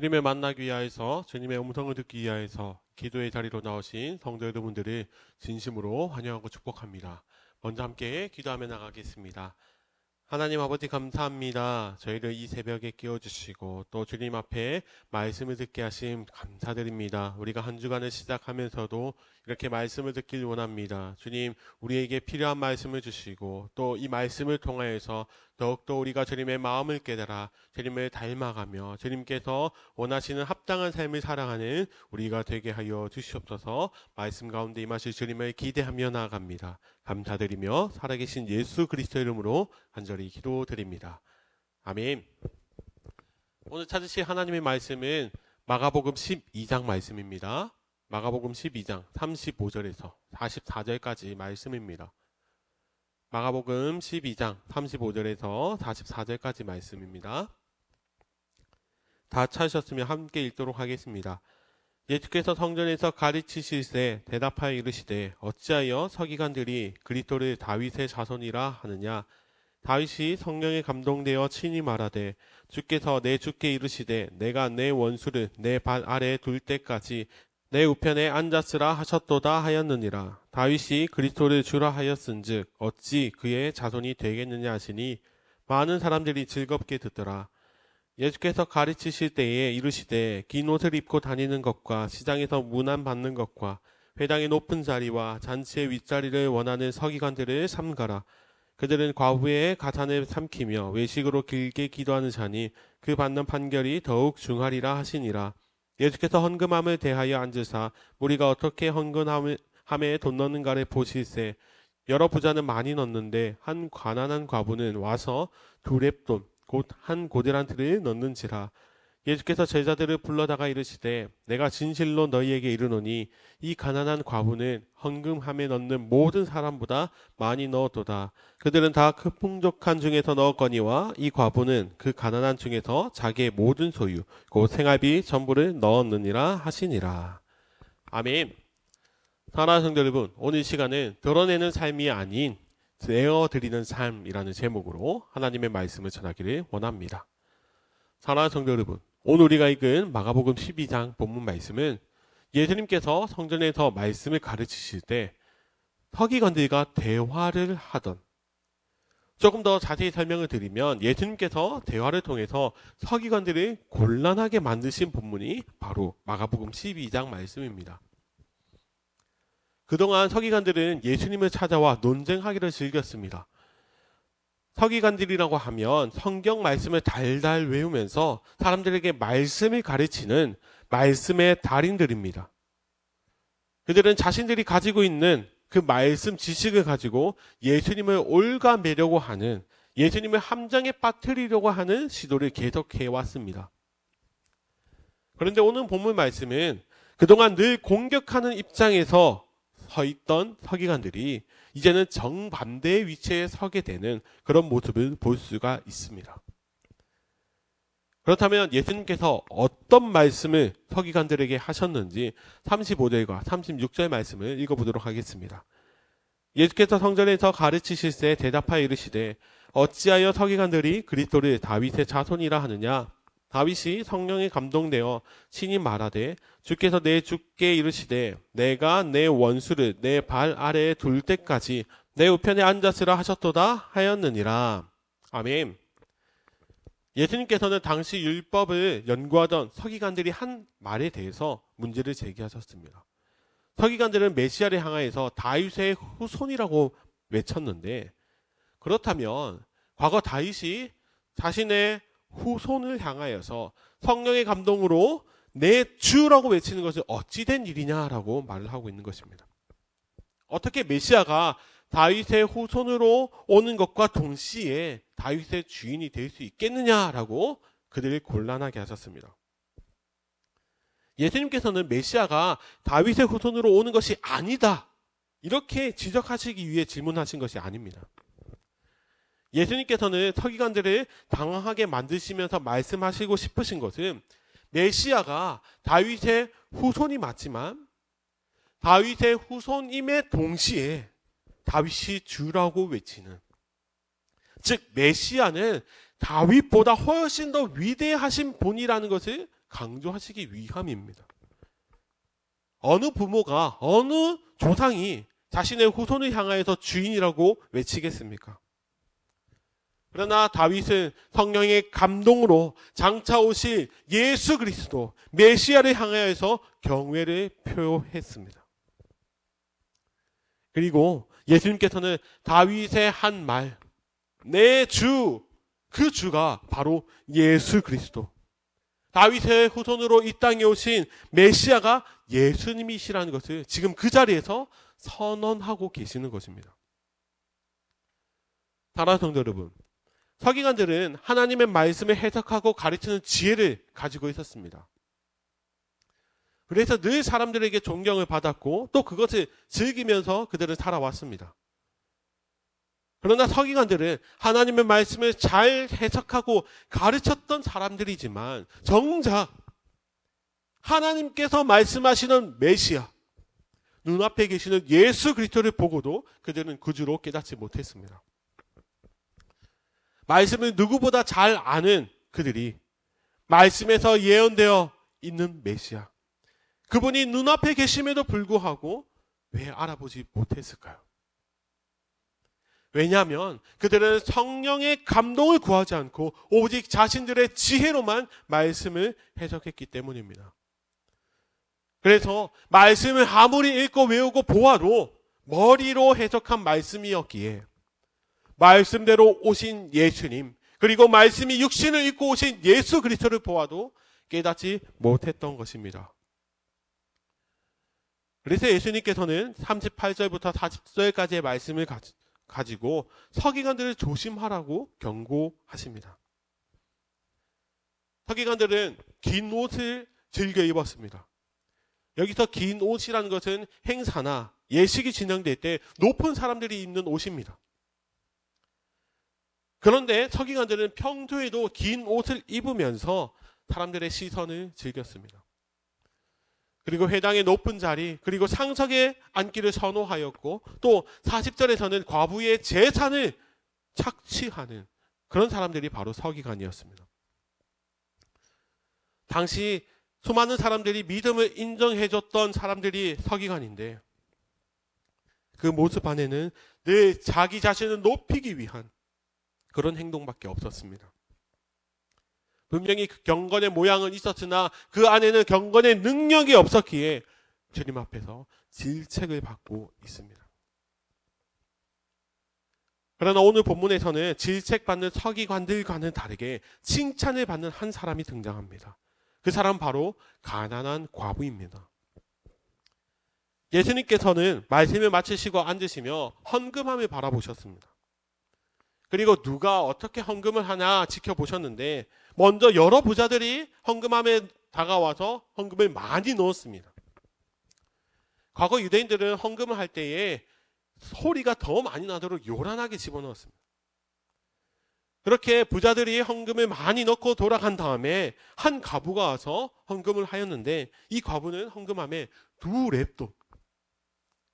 주님을 만나기 위하여서 주님의 음성을 듣기 위하여서 기도의 자리로 나오신 성도 여러분들을 진심으로 환영하고 축복합니다. 먼저 함께 기도하며 나가겠습니다. 하나님 아버지 감사합니다. 저희를 이 새벽에 깨워주시고 또 주님 앞에 말씀을 듣게 하심 감사드립니다. 우리가 한 주간을 시작하면서도 이렇게 말씀을 듣길 원합니다. 주님, 우리에게 필요한 말씀을 주시고 또 이 말씀을 통하여서 더욱더 우리가 주님의 마음을 깨달아 주님을 닮아가며 주님께서 원하시는 합당한 삶을 살아가는 우리가 되게 하여 주시옵소서. 말씀 가운데 임하실 주님을 기대하며 나아갑니다. 감사드리며 살아계신 예수 그리스도 이름으로 간절히 기도드립니다. 아멘. 오늘 찾으실 하나님의 말씀은 마가복음 12장 말씀입니다. 마가복음 12장 35절에서 44절까지 말씀입니다. 마가복음 12장 35절에서 44절까지 말씀입니다. 다 찾으셨으면 함께 읽도록 하겠습니다. 예수께서 성전에서 가르치실새 대답하여 이르시되 어찌하여 서기관들이 그리스도를 다윗의 자손이라 하느냐. 다윗이 성령에 감동되어 친히 말하되 주께서 내 주께 이르시되 내가 내 원수를 내 발 아래에 둘 때까지 내 우편에 앉았으라 하셨도다 하였느니라. 다윗이 그리스도를 주라 하였은즉 어찌 그의 자손이 되겠느냐 하시니 많은 사람들이 즐겁게 듣더라. 예수께서 가르치실 때에 이르시되 긴 옷을 입고 다니는 것과 시장에서 문안 받는 것과 회당의 높은 자리와 잔치의 윗자리를 원하는 서기관들을 삼가라. 그들은 과부의 가산을 삼키며 외식으로 길게 기도하는 자니 그 받는 판결이 더욱 중하리라 하시니라. 예수께서 헌금함을 대하여 앉으사 무리가 어떻게 헌금함에 돈 넣는가를 보실세 여러 부자는 많이 넣는데 한 가난한 과부는 와서 두 렙돈 곧 한 고데란트를 넣는지라. 예수께서 제자들을 불러다가 이르시되 내가 진실로 너희에게 이르노니 이 가난한 과부는 헌금함에 넣는 모든 사람보다 많이 넣었도다. 그들은 다 그 풍족한 중에서 넣었거니와 이 과부는 그 가난한 중에서 자기의 모든 소유 곧 생활비 전부를 넣었느니라 하시니라. 아멘. 사랑하는 성도 여러분, 오늘 시간은 드러내는 삶이 아닌 내어드리는 삶이라는 제목으로 하나님의 말씀을 전하기를 원합니다. 사랑하는 성도 여러분, 오늘 우리가 읽은 마가복음 12장 본문 말씀은 예수님께서 성전에서 말씀을 가르치실 때 서기관들과 대화를 하던, 조금 더 자세히 설명을 드리면 예수님께서 대화를 통해서 서기관들을 곤란하게 만드신 본문이 바로 마가복음 12장 말씀입니다. 그동안 서기관들은 예수님을 찾아와 논쟁하기를 즐겼습니다. 서기관들이라고 하면 성경 말씀을 달달 외우면서 사람들에게 말씀을 가르치는 말씀의 달인들입니다. 그들은 자신들이 가지고 있는 그 말씀 지식을 가지고 예수님을 올가매려고 하는, 예수님을 함정에 빠뜨리려고 하는 시도를 계속해 왔습니다. 그런데 오늘 본문 말씀은 그동안 늘 공격하는 입장에서 서 있던 서기관들이 이제는 정반대의 위치에 서게 되는 그런 모습을 볼 수가 있습니다. 그렇다면 예수님께서 어떤 말씀을 서기관들에게 하셨는지 35절과 36절 말씀을 읽어보도록 하겠습니다. 예수께서 성전에서 가르치실새 대답하여 이르시되 어찌하여 서기관들이 그리스도를 다윗의 자손이라 하느냐. 다윗이 성령에 감동되어 친히 말하되 주께서 내 주께 이르시되 내가 내 원수를 내 발 아래에 둘 때까지 내 우편에 앉았으라 하셨도다 하였느니라. 아멘. 예수님께서는 당시 율법을 연구하던 서기관들이 한 말에 대해서 문제를 제기하셨습니다. 서기관들은 메시아를 향하여서 다윗의 후손이라고 외쳤는데, 그렇다면 과거 다윗이 자신의 후손을 향하여서 성령의 감동으로 내 주라고 외치는 것은 어찌 된 일이냐라고 말을 하고 있는 것입니다. 어떻게 메시아가 다윗의 후손으로 오는 것과 동시에 다윗의 주인이 될 수 있겠느냐라고 그들을 곤란하게 하셨습니다. 예수님께서는 메시아가 다윗의 후손으로 오는 것이 아니다, 이렇게 지적하시기 위해 질문하신 것이 아닙니다. 예수님께서는 서기관들을 당황하게 만드시면서 말씀하시고 싶으신 것은 메시아가 다윗의 후손이 맞지만 다윗의 후손임의 동시에 다윗이 주라고 외치는, 즉 메시아는 다윗보다 훨씬 더 위대하신 분이라는 것을 강조하시기 위함입니다. 어느 부모가, 어느 조상이 자신의 후손을 향하여서 주인이라고 외치겠습니까? 그러나 다윗은 성령의 감동으로 장차 오실 예수 그리스도 메시아를 향하여서 경외를 표했습니다. 그리고 예수님께서는 다윗의 한 말, 내 주, 그 주가 바로 예수 그리스도, 다윗의 후손으로 이 땅에 오신 메시아가 예수님이시라는 것을 지금 그 자리에서 선언하고 계시는 것입니다. 사랑하는 성도 여러분, 서기관들은 하나님의 말씀을 해석하고 가르치는 지혜를 가지고 있었습니다. 그래서 늘 사람들에게 존경을 받았고 또 그것을 즐기면서 그들은 살아왔습니다. 그러나 서기관들은 하나님의 말씀을 잘 해석하고 가르쳤던 사람들이지만 정작 하나님께서 말씀하시는 메시아, 눈앞에 계시는 예수 그리스도를 보고도 그들은 구주로 깨닫지 못했습니다. 말씀을 누구보다 잘 아는 그들이 말씀에서 예언되어 있는 메시아, 그분이 눈앞에 계심에도 불구하고 왜 알아보지 못했을까요? 왜냐하면 그들은 성령의 감동을 구하지 않고 오직 자신들의 지혜로만 말씀을 해석했기 때문입니다. 그래서 말씀을 아무리 읽고 외우고 보아도 머리로 해석한 말씀이었기에 말씀대로 오신 예수님, 그리고 말씀이 육신을 입고 오신 예수 그리스도를 보아도 깨닫지 못했던 것입니다. 그래서 예수님께서는 38절부터 40절까지의 말씀을 가지고 서기관들을 조심하라고 경고하십니다. 서기관들은 긴 옷을 즐겨 입었습니다. 여기서 긴 옷이라는 것은 행사나 예식이 진행될 때 높은 사람들이 입는 옷입니다. 그런데 서기관들은 평소에도 긴 옷을 입으면서 사람들의 시선을 즐겼습니다. 그리고 회당의 높은 자리, 그리고 상석에 앉기를 선호하였고 또 40절에서는 과부의 재산을 착취하는 그런 사람들이 바로 서기관이었습니다. 당시 수많은 사람들이 믿음을 인정해줬던 사람들이 서기관인데 그 모습 안에는 늘 자기 자신을 높이기 위한 그런 행동밖에 없었습니다. 분명히 그 경건의 모양은 있었으나 그 안에는 경건의 능력이 없었기에 주님 앞에서 질책을 받고 있습니다. 그러나 오늘 본문에서는 질책받는 서기관들과는 다르게 칭찬을 받는 한 사람이 등장합니다. 그 사람 바로 가난한 과부입니다. 예수님께서는 말씀을 마치시고 앉으시며 헌금함을 바라보셨습니다. 그리고 누가 어떻게 헌금을 하나 지켜보셨는데 먼저 여러 부자들이 헌금함에 다가와서 헌금을 많이 넣었습니다. 과거 유대인들은 헌금을 할 때에 소리가 더 많이 나도록 요란하게 집어넣었습니다. 그렇게 부자들이 헌금을 많이 넣고 돌아간 다음에 한 과부가 와서 헌금을 하였는데 이 과부는 헌금함에 2렙돈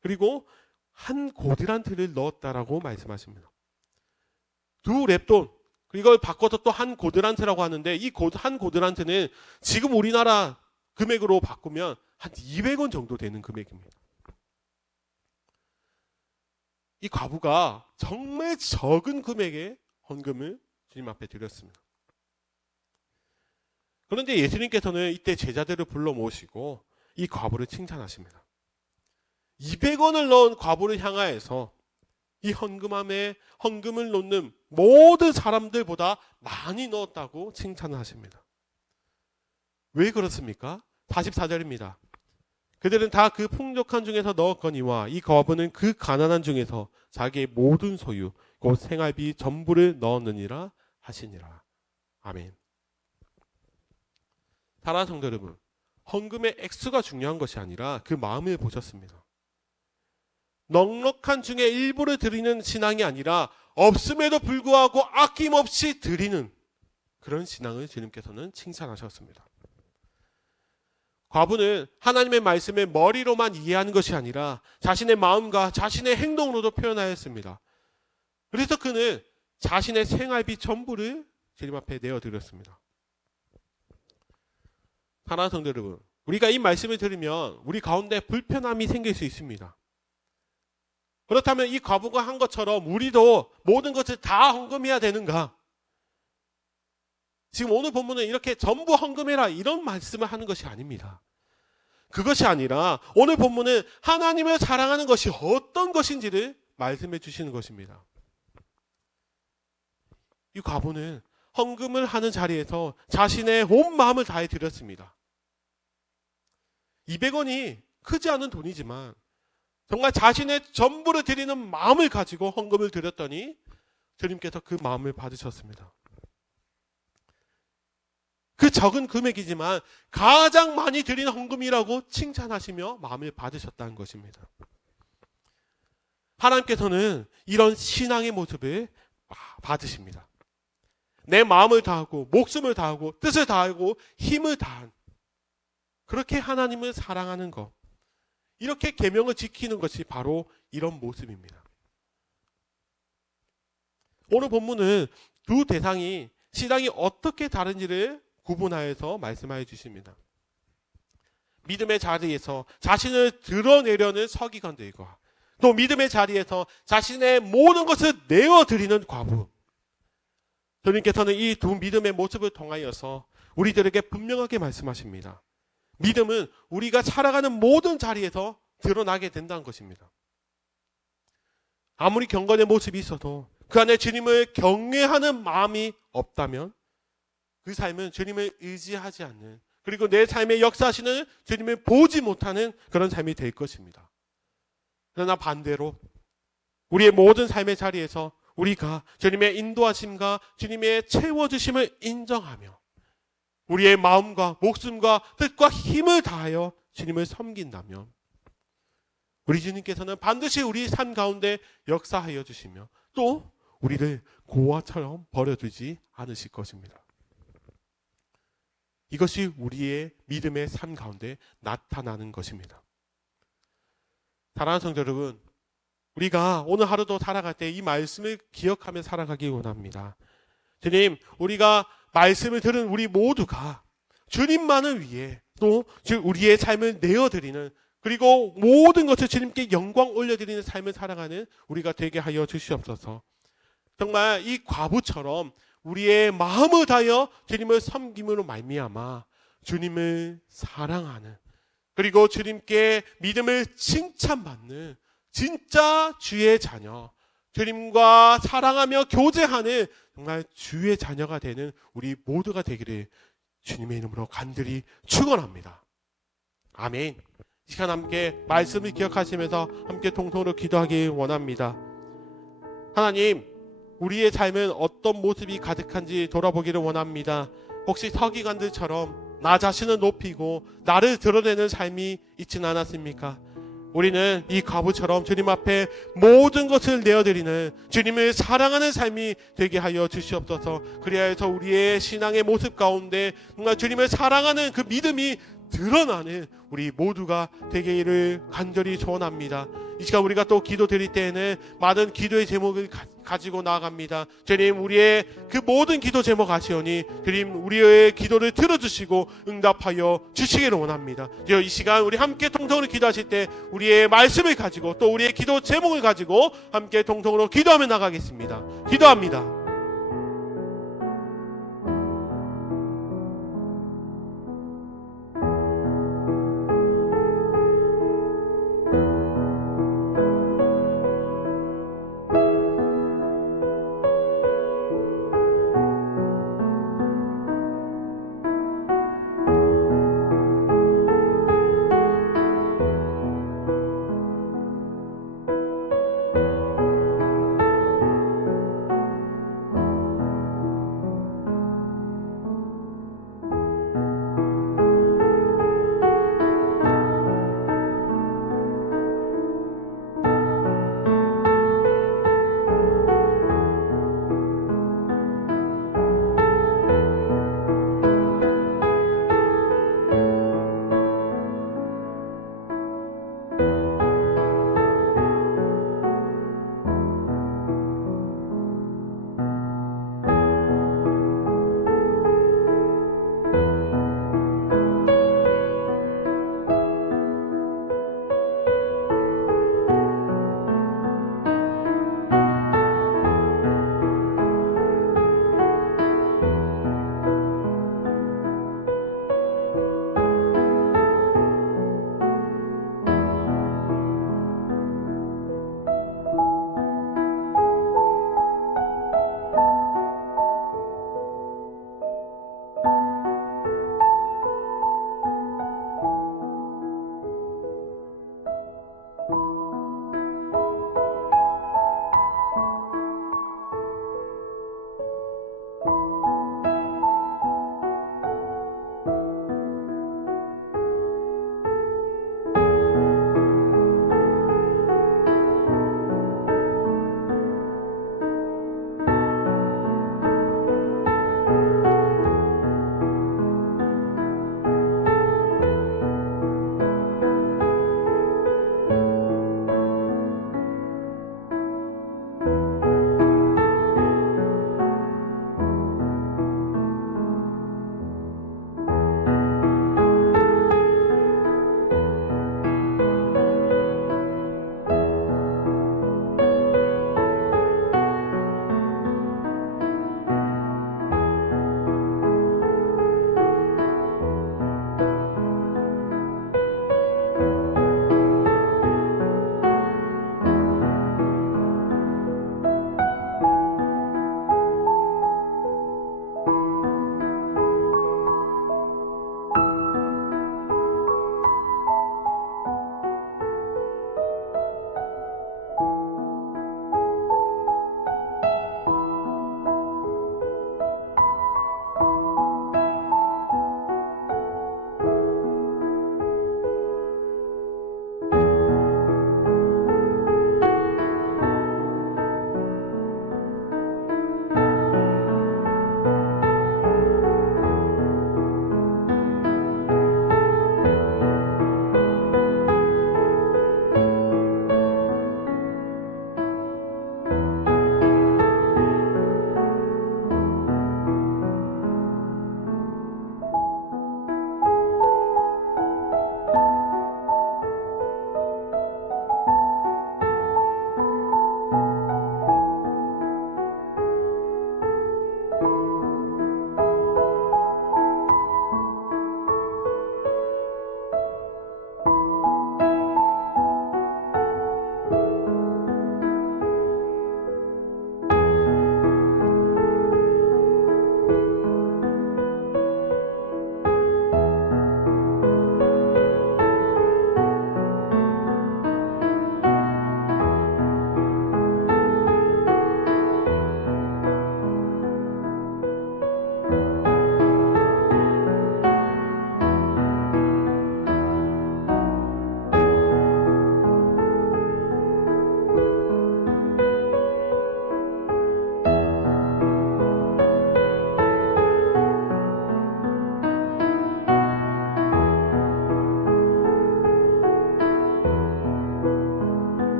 그리고 한 고드란트를 넣었다라고 말씀하십니다. 2렙돈, 이걸 바꿔서 또 한 고드란트라고 하는데 이 한 고드란트는 지금 우리나라 금액으로 바꾸면 한 200원 정도 되는 금액입니다. 이 과부가 정말 적은 금액의 헌금을 주님 앞에 드렸습니다. 그런데 예수님께서는 이때 제자들을 불러 모시고 이 과부를 칭찬하십니다. 200원을 넣은 과부를 향하여서 이 헌금함에 헌금을 놓는 모든 사람들보다 많이 넣었다고 칭찬을 하십니다. 왜 그렇습니까? 44절입니다. 그들은 다 그 풍족한 중에서 넣었거니와 이 과부는 그 가난한 중에서 자기의 모든 소유 곧 생활비 전부를 넣었느니라 하시니라. 아멘. 사랑하는 성도 여러분, 헌금의 액수가 중요한 것이 아니라 그 마음을 보셨습니다. 넉넉한 중에 일부를 드리는 신앙이 아니라 없음에도 불구하고 아낌없이 드리는 그런 신앙을 주님께서는 칭찬하셨습니다. 과부는 하나님의 말씀을 머리로만 이해하는 것이 아니라 자신의 마음과 자신의 행동으로도 표현하였습니다. 그래서 그는 자신의 생활비 전부를 주님 앞에 내어드렸습니다. 사랑하는 성도 여러분, 우리가 이 말씀을 들으면 우리 가운데 불편함이 생길 수 있습니다. 그렇다면 이 과부가 한 것처럼 우리도 모든 것을 다 헌금해야 되는가? 지금 오늘 본문은 이렇게 전부 헌금해라 이런 말씀을 하는 것이 아닙니다. 그것이 아니라 오늘 본문은 하나님을 사랑하는 것이 어떤 것인지를 말씀해 주시는 것입니다. 이 과부는 헌금을 하는 자리에서 자신의 온 마음을 다해 드렸습니다. 200원이 크지 않은 돈이지만 정말 자신의 전부를 드리는 마음을 가지고 헌금을 드렸더니 주님께서 그 마음을 받으셨습니다. 그 적은 금액이지만 가장 많이 드린 헌금이라고 칭찬하시며 마음을 받으셨다는 것입니다. 하나님께서는 이런 신앙의 모습을 받으십니다. 내 마음을 다하고 목숨을 다하고 뜻을 다하고 힘을 다한 그렇게 하나님을 사랑하는 것, 이렇게 계명을 지키는 것이 바로 이런 모습입니다. 오늘 본문은 두 대상이 신앙이 어떻게 다른지를 구분하여서 말씀하여 주십니다. 믿음의 자리에서 자신을 드러내려는 서기관들과 또 믿음의 자리에서 자신의 모든 것을 내어드리는 과부. 주님께서는 이 두 믿음의 모습을 통하여서 우리들에게 분명하게 말씀하십니다. 믿음은 우리가 살아가는 모든 자리에서 드러나게 된다는 것입니다. 아무리 경건의 모습이 있어도 그 안에 주님을 경외하는 마음이 없다면 그 삶은 주님을 의지하지 않는, 그리고 내 삶에 역사하시는 주님을 보지 못하는 그런 삶이 될 것입니다. 그러나 반대로 우리의 모든 삶의 자리에서 우리가 주님의 인도하심과 주님의 채워주심을 인정하며 우리의 마음과 목숨과 뜻과 힘을 다하여 주님을 섬긴다면 우리 주님께서는 반드시 우리 삶 가운데 역사하여 주시며 또 우리를 고아처럼 버려두지 않으실 것입니다. 이것이 우리의 믿음의 삶 가운데 나타나는 것입니다. 사랑하는 성도 여러분, 우리가 오늘 하루도 살아갈 때 이 말씀을 기억하며 살아가기 원합니다. 주님, 우리가 말씀을 들은 우리 모두가 주님만을 위해 또 우리의 삶을 내어드리는, 그리고 모든 것을 주님께 영광 올려드리는 삶을 살아가는 우리가 되게 하여 주시옵소서. 정말 이 과부처럼 우리의 마음을 다하여 주님을 섬김으로 말미암아 주님을 사랑하는, 그리고 주님께 믿음을 칭찬받는 진짜 주의 자녀, 주님과 사랑하며 교제하는 정말 주의 자녀가 되는 우리 모두가 되기를 주님의 이름으로 간절히 축원합니다. 아멘. 이 시간 함께 말씀을 기억하시면서 함께 통성으로 기도하기 원합니다. 하나님, 우리의 삶은 어떤 모습이 가득한지 돌아보기를 원합니다. 혹시 서기관들처럼 나 자신을 높이고 나를 드러내는 삶이 있지는 않았습니까? 우리는 이 과부처럼 주님 앞에 모든 것을 내어드리는 주님을 사랑하는 삶이 되게 하여 주시옵소서. 그리하여서 우리의 신앙의 모습 가운데 정말 주님을 사랑하는 그 믿음이 드러나는 우리 모두가 되기를 간절히 소원합니다. 이 시간 우리가 또 기도 드릴 때에는 많은 기도의 제목을 가지고 나아갑니다. 주님, 우리의 그 모든 기도 제목 아시오니 주님 우리의 기도를 들어주시고 응답하여 주시기를 원합니다. 이 시간 우리 함께 통성으로 기도하실 때 우리의 말씀을 가지고 또 우리의 기도 제목을 가지고 함께 통성으로 기도하며 나가겠습니다. 기도합니다.